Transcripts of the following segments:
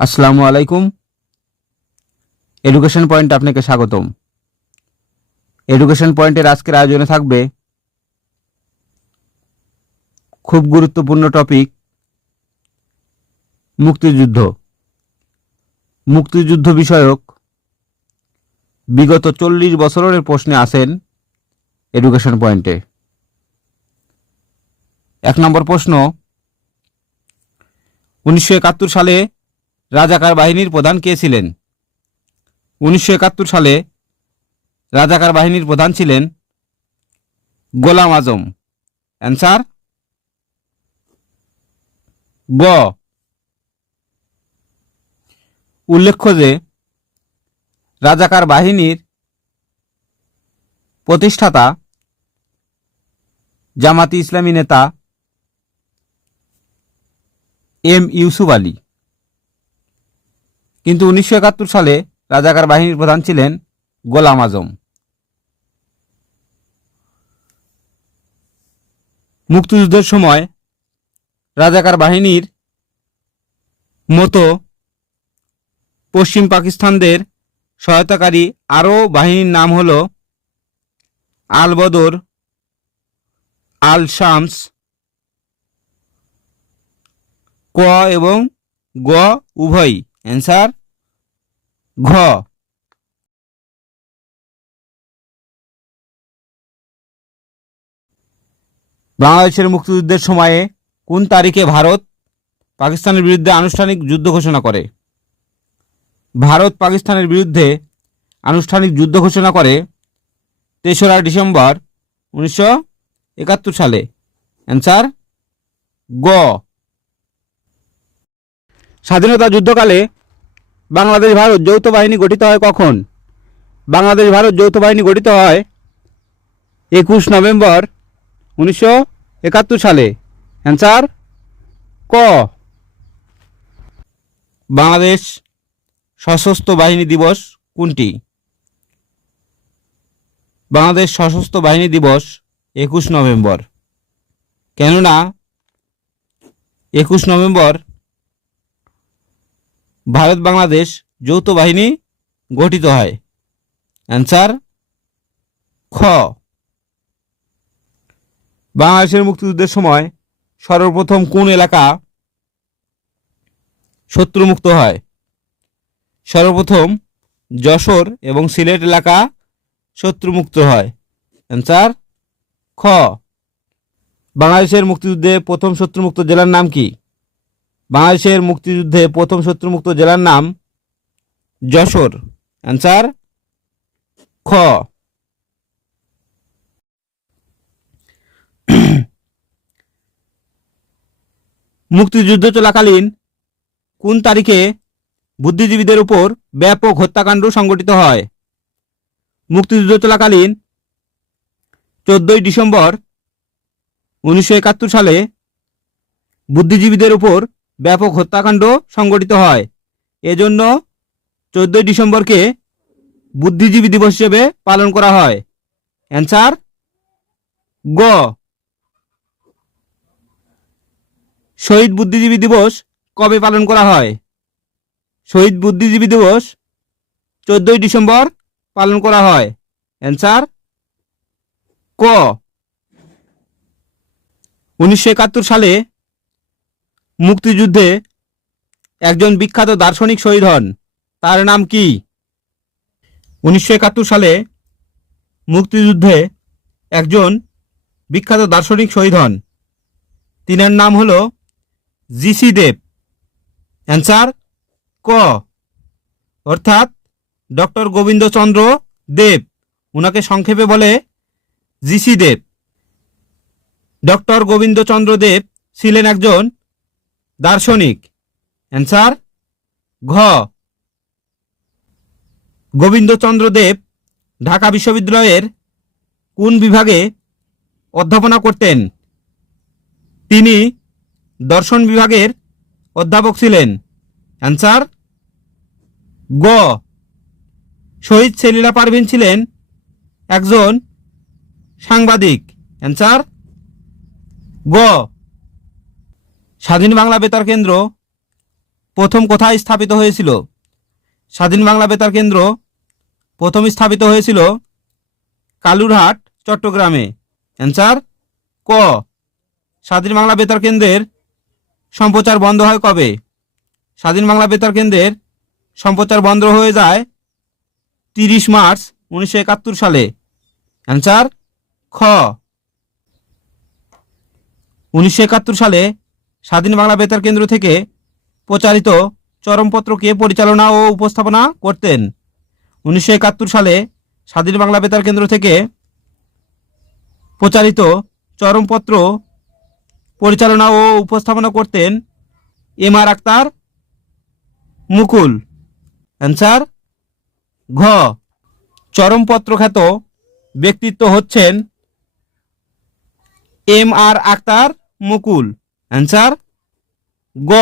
আসসালামু আলাইকুম। Education point আপনাকে স্বাগতম। এডুকেশন পয়েন্টের আজকের আয়োজনে থাকবে খুব গুরুত্বপূর্ণ টপিক মুক্তিযুদ্ধ। মুক্তিযুদ্ধ বিষয়ক বিগত 40 বছরের প্রশ্নে আসেন এডুকেশন পয়েন্টে। 1 নম্বর প্রশ্ন, 1971 সালে রাজাকার বাহিনীর প্রধান কে ছিলেন? 1971 সালে রাজাকার বাহিনীর প্রধান ছিলেন গোলাম আজম। অ্যান্সার গ। উল্লেখ্য যে রাজাকার বাহিনীর প্রতিষ্ঠাতা জামাতি ইসলামী নেতা এম ইউসুফ আলী, কিন্তু 1971 সালে রাজাকার বাহিনীর প্রধান ছিলেন গোলাম আজম। মুক্তিযুদ্ধের সময় রাজাকার বাহিনীর মতো পশ্চিম পাকিস্তানদের সহায়তাকারী আরও বাহিনীর নাম হল আল বদর, আল শামস, ক এবং গ উভয়। অ্যান্সার ঘ। বাংলাদেশের মুক্তিযুদ্ধের সময়ে কোন তারিখে ভারত পাকিস্তানের বিরুদ্ধে আনুষ্ঠানিক যুদ্ধ ঘোষণা করে? ভারত পাকিস্তানের বিরুদ্ধে আনুষ্ঠানিক যুদ্ধ ঘোষণা করে 3রা ডিসেম্বর 1971 সালে। অ্যান্সার গ। স্বাধীনতা যুদ্ধকালে বাংলাদেশ ভারত যৌথ বাহিনী গঠিত হয় কখন? বাংলাদেশ ভারত যৌথ বাহিনী গঠিত হয় 21 নভেম্বর 1971 সালে। অ্যান্সার ক। বাংলাদেশ সশস্ত্র বাহিনী দিবস কোনটি? বাংলাদেশ সশস্ত্র বাহিনী দিবস 21 নভেম্বর। কেননা 21 নভেম্বর ভারত বাংলাদেশ যৌথ বাহিনী গঠিত হয়। অ্যান্সার খ। বাংলাদেশের মুক্তিযুদ্ধের সময় সর্বপ্রথম কোন এলাকা শত্রুমুক্ত হয়? সর্বপ্রথম যশোর এবং সিলেট এলাকা শত্রুমুক্ত হয়। অ্যান্সার খ। বাংলাদেশের মুক্তিযুদ্ধে প্রথম শত্রুমুক্ত জেলার নাম কি? বাংলাদেশের মুক্তিযুদ্ধে প্রথম শত্রুমুক্ত জেলার নাম যশোর। অ্যান্সার খ। মুক্তিযুদ্ধ চলাকালীন কোন তারিখে বুদ্ধিজীবীদের উপর ব্যাপক হত্যাকাণ্ড সংঘটিত হয়? মুক্তিযুদ্ধ চলাকালীন 14 ডিসেম্বর 1971 সালে বুদ্ধিজীবীদের উপর ব্যাপক হত্যাকাণ্ড সংঘটিত হয়। এজন্য 14 ডিসেম্বরকে বুদ্ধিজীবী দিবস হিসেবে পালন করা হয়। অ্যান্সার গ। শহীদ বুদ্ধিজীবী দিবস কবে পালন করা হয়? শহীদ বুদ্ধিজীবী দিবস 14 ডিসেম্বর পালন করা হয়। অ্যান্সার ক। 1971 সালে মুক্তিযুদ্ধে একজন বিখ্যাত দার্শনিক শহীদ হন, তার নাম কি? 1971 সালে মুক্তিযুদ্ধে একজন বিখ্যাত দার্শনিক শহীদ হন, তিনার নাম হল জি.সি. দেব। অ্যান্সার ক। অর্থাৎ ডক্টর গোবিন্দচন্দ্র দেব, ওনাকে সংক্ষেপে বলে জি.সি. দেব। ডক্টর গোবিন্দচন্দ্র দেব ছিলেন একজন দার্শনিক। অ্যান্সার ঘ। গোবিন্দচন্দ্র দেব ঢাকা বিশ্ববিদ্যালয়ের কোন বিভাগে অধ্যাপনা করতেন? তিনি দর্শন বিভাগের অধ্যাপক ছিলেন। অ্যান্সার গ। শহীদ সেলিনা পারভীন ছিলেন একজন সাংবাদিক। অ্যান্সার গ। স্বাধীন বাংলা বেতার কেন্দ্র প্রথম কোথায় স্থাপিত হয়েছিল? স্বাধীন বাংলা বেতার কেন্দ্র প্রথম স্থাপিত হয়েছিল কালুরহাট, চট্টগ্রামে। অ্যান্সার ক। স্বাধীন বাংলা বেতার কেন্দ্রের সম্প্রচার বন্ধ হয় কবে? স্বাধীন বাংলা বেতার কেন্দ্রের সম্প্রচার বন্ধ হয়ে যায় 30 মার্চ 1971 সালে। অ্যান্সার খ। 1971 সালে স্বাধীন বাংলা বেতার কেন্দ্র থেকে প্রচারিত চরমপত্র কে পরিচালনা ও উপস্থাপনা করতেন? 1971 সালে স্বাধীন বাংলা বেতার কেন্দ্র থেকে প্রচারিত চরমপত্র পরিচালনা ও উপস্থাপনা করতেন এম.আর. আক্তার, মুকুল। অ্যান্সার ঘ। চরমপত্র খ্যাত ব্যক্তিত্ব হচ্ছেন এম.আর. আক্তার, মুকুল। অ্যান্সার গ।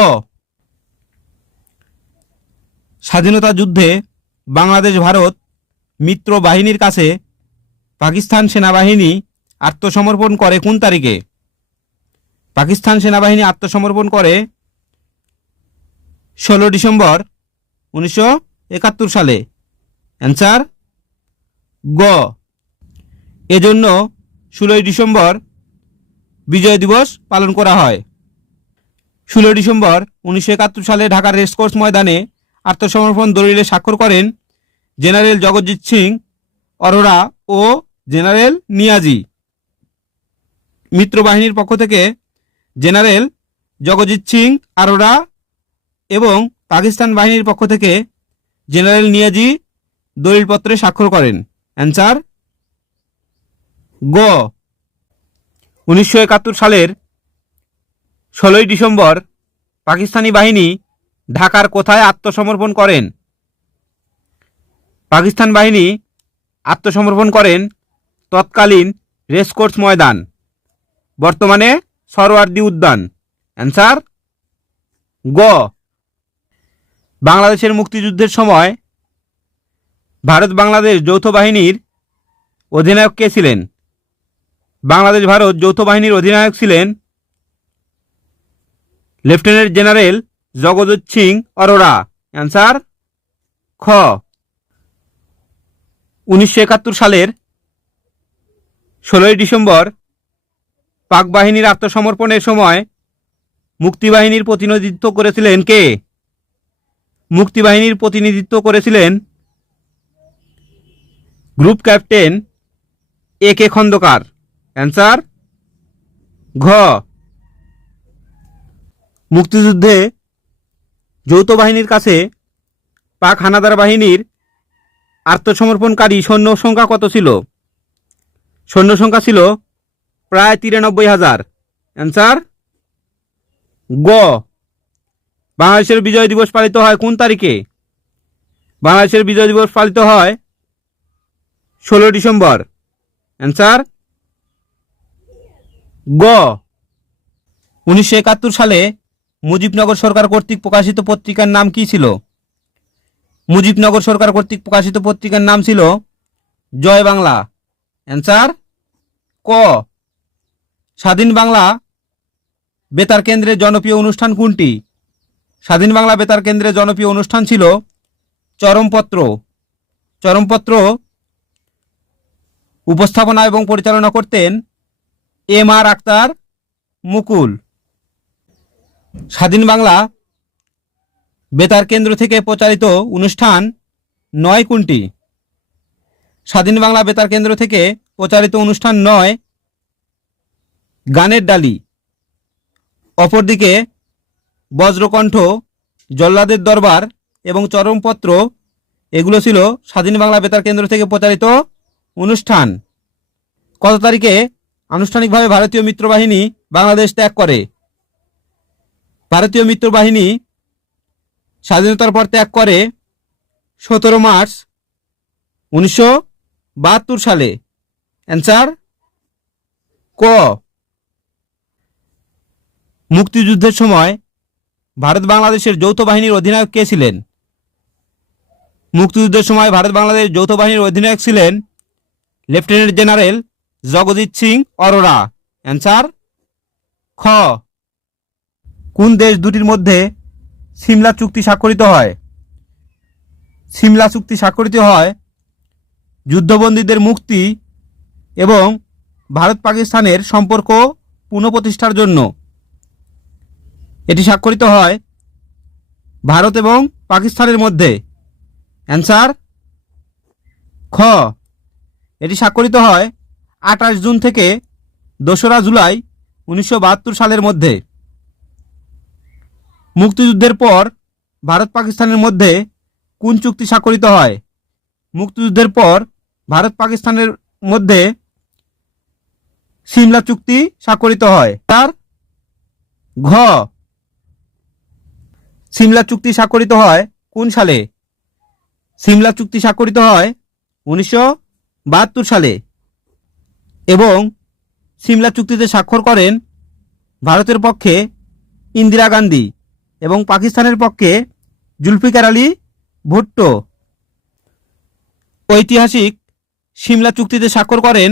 স্বাধীনতা যুদ্ধে বাংলাদেশ ভারত মিত্র বাহিনীর কাছে পাকিস্তান সেনাবাহিনী আত্মসমর্পণ করে কোন তারিখে? পাকিস্তান সেনাবাহিনী আত্মসমর্পণ করে 16 ডিসেম্বর 1971 সালে। অ্যান্সার গ। এজন্য 16 ডিসেম্বর বিজয় দিবস পালন করা হয়। 16 ডিসেম্বর 1971 সালে ঢাকার রেসকোর্স ময়দানে আত্মসমর্পণ দলিলে স্বাক্ষর করেন জেনারেল জগজিৎ সিং অরোরা ও জেনারেল নিয়াজি। মিত্রবাহিনীর পক্ষ থেকে জেনারেল জগজিৎ সিং অরোরা এবং পাকিস্তান বাহিনীর পক্ষ থেকে জেনারেল নিয়াজি দলিলপত্রে স্বাক্ষর করেন। অ্যান্সার গ। 1971 সালের 16 ডিসেম্বর পাকিস্তানি বাহিনী ঢাকার কোথায় আত্মসমর্পণ করেন? পাকিস্তান বাহিনী আত্মসমর্পণ করেন তৎকালীন রেসকোর্স ময়দান, বর্তমানে সরওয়ার্দী উদ্যান। অ্যান্সার গ। বাংলাদেশের মুক্তিযুদ্ধের সময় ভারত বাংলাদেশ যৌথ বাহিনীর অধিনায়ক কে ছিলেন? বাংলাদেশ ভারত যৌথ বাহিনীর অধিনায়ক ছিলেন lieutenant general Jagjit Singh Arora. Answer খ। 1971 সালের 16 ডিসেম্বর পাক বাহিনীর আত্মসমর্পণের সময় মুক্তিবাহিনীর প্রতিনিধিত্ব করেছিলেন কে? মুক্তিবাহিনীর প্রতিনিধিত্ব করেছিলেন group captain A.K. Khandakar. Answer ঘ। মুক্তিযুদ্ধে যৌথ বাহিনীর কাছে পাক হানাদার বাহিনীর আত্মসমর্পণকারী সৈন্য সংখ্যা কত ছিল? সৈন্য সংখ্যা ছিল প্রায় 93,000। অ্যান্সার গ। বাংলাদেশের বিজয় দিবস পালিত হয় কোন তারিখে? বাংলাদেশের বিজয় দিবস পালিত হয় 16 ডিসেম্বর। অ্যান্সার গ। 1971 সালে মুজিবনগর সরকার কর্তৃক প্রকাশিত পত্রিকার নাম কি ছিল? মুজিবনগর সরকার কর্তৃক প্রকাশিত পত্রিকার নাম ছিল জয় বাংলা। অ্যান্সার ক। স্বাধীন বাংলা বেতার কেন্দ্রের জনপ্রিয় অনুষ্ঠান কোনটি? স্বাধীন বাংলা বেতার কেন্দ্রের জনপ্রিয় অনুষ্ঠান ছিল চরমপত্র। চরমপত্র উপস্থাপনা এবং পরিচালনা করতেন এম.আর. আক্তার, মুকুল। স্বাধীন বাংলা বেতার কেন্দ্র থেকে প্রচারিত অনুষ্ঠান 9 কোনটি? স্বাধীন বাংলা বেতার কেন্দ্র থেকে প্রচারিত অনুষ্ঠান 9 গানের ডালি। অপরদিকে বজ্রকণ্ঠ, জল্লাদের দরবার এবং চরমপত্র এগুলো ছিল স্বাধীন বাংলা বেতার কেন্দ্র থেকে প্রচারিত অনুষ্ঠান। কত তারিখে আনুষ্ঠানিকভাবে ভারতীয় মিত্রবাহিনী বাংলাদেশ ত্যাগ করে? ভারতীয় মিত্রবাহিনী স্বাধীনতার পর ত্যাগ করে 17 মার্চ 1972 সালে। অ্যান্সার ক। মুক্তিযুদ্ধের সময় ভারত বাংলাদেশের যৌথ বাহিনীর অধিনায়ক কে ছিলেন? মুক্তিযুদ্ধের সময় ভারত বাংলাদেশ যৌথ বাহিনীর অধিনায়ক ছিলেন lieutenant general Jagjit Singh Arora. Answer খ। কোন দেশ দুটির মধ্যে সিমলা চুক্তি স্বাক্ষরিত হয়? সিমলা চুক্তি স্বাক্ষরিত হয় যুদ্ধবন্দীদের মুক্তি এবং ভারত পাকিস্তানের সম্পর্ক পুনঃপ্রতিষ্ঠার জন্য। এটি স্বাক্ষরিত হয় ভারত এবং পাকিস্তানের মধ্যে। অ্যান্সার খ। এটি স্বাক্ষরিত হয় 28 জুন থেকে 2রা জুলাই 1972 সালের মধ্যে। মুক্তিযুদ্ধের পর ভারত পাকিস্তানের মধ্যে কোন চুক্তি স্বাক্ষরিত হয়? মুক্তিযুদ্ধের পর ভারত পাকিস্তানের মধ্যে সিমলা চুক্তি স্বাক্ষরিত হয়। তার ঘ। সিমলা চুক্তি স্বাক্ষরিত হয় কোন সালে? সিমলা চুক্তি স্বাক্ষরিত হয় 1972 সালে এবং সিমলা চুক্তিতে স্বাক্ষর করেন ভারতের পক্ষে ইন্দিরা গান্ধী এবং পাকিস্তানের পক্ষে জুলফিকার আলী ভুট্টো। ঐতিহাসিক সিমলা চুক্তিতে স্বাক্ষর করেন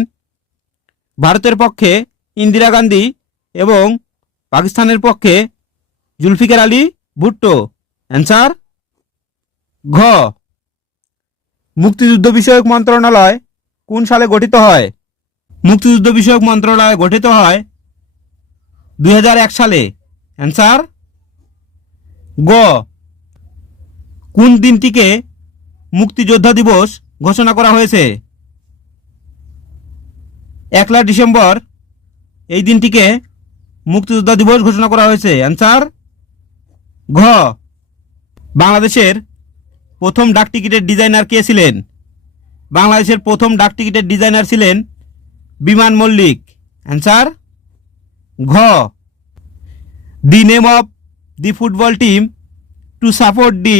ভারতের পক্ষে ইন্দিরা গান্ধী এবং পাকিস্তানের পক্ষে জুলফিকার আলী ভুট্টো। অ্যান্সার ঘ। মুক্তিযুদ্ধ বিষয়ক মন্ত্রণালয় কোন সালে গঠিত হয়? মুক্তিযুদ্ধ বিষয়ক মন্ত্রণালয় গঠিত হয় 2001 সালে। অ্যান্সার গ। কোন দিনটিকে মুক্তিযোদ্ধা দিবস ঘোষণা করা হয়েছে? 1লা ডিসেম্বর এই দিনটিকে মুক্তিযোদ্ধা দিবস ঘোষণা করা হয়েছে। অ্যান্সার ঘ। বাংলাদেশের প্রথম ডাকটিকিটের ডিজাইনার কে ছিলেন? বাংলাদেশের প্রথম ডাকটিকিটের ডিজাইনার ছিলেন বিমান মল্লিক। অ্যান্সার ঘ। The name of the football team to support the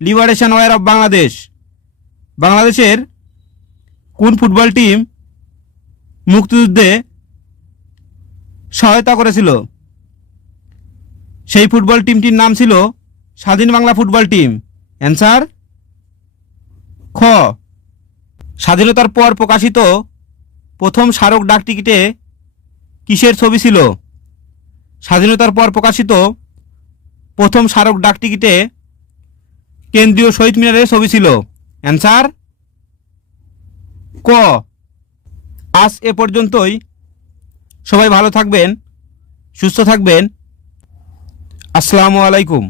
liberation war of Bangladesh. বাংলাদেশের কোন ফুটবল টিম মুক্তিযুদ্ধে সহায়তা করেছিল? সেই ফুটবল টিমটির নাম ছিল স্বাধীন বাংলা ফুটবল টিম। অ্যান্সার খ। স্বাধীনতার পর প্রকাশিত প্রথম স্মারক ডাকটিকিটে কিসের ছবি ছিল? স্বাধীনতার পর প্রকাশিত প্রথম স্মারক ডাকটিকিটে কেন্দ্রীয় শহীদ মিনারের ছবি ছিল। অ্যান্সার ক। আজ এ পর্যন্তই। সবাই ভালো থাকবেন, সুস্থ থাকবেন। আসসালামু আলাইকুম।